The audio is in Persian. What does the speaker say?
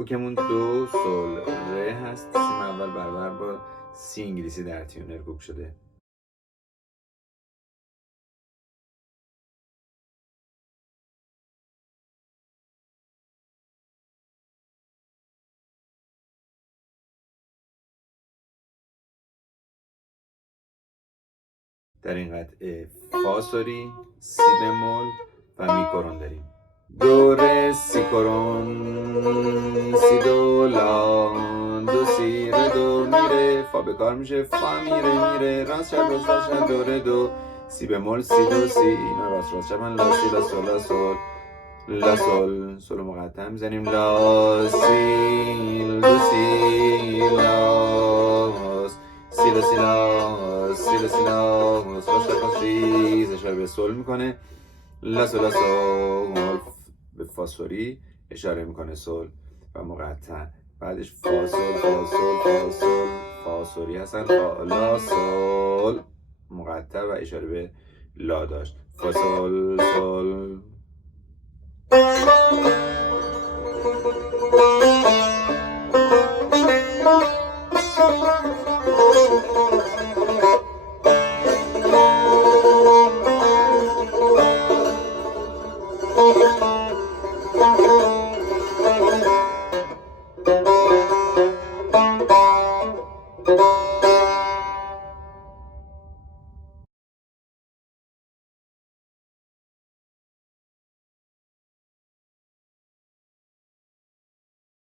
کوکمون دو سل ره هست. سیم اول برابر با سی انگلیسی در تیونر کوک شده. در این قطعه فا سوری، سی بمول و می کرون داریم. دو ره سی کرون، سی دو لا، دو سی ره دو می ره. فا به کار میشه، فا می ره راست شد راست شد. دو ره دو سی بمول سی دو سی، اینا راست شد من لا سی لا سول لا سول لا سول. سول مقطع میزنیم لا سی دو سی لا سی لا سی لا سی لا سی لا راست سی اشاره به سول میکنه. لا سول لا سول به فا سوری اشاره میکنه سول و مقطع. بعدش فا سول فا سول فا سول فا سوری هستن. فا لا سول مقطع و اشاره به لا داشت. فا سول سول.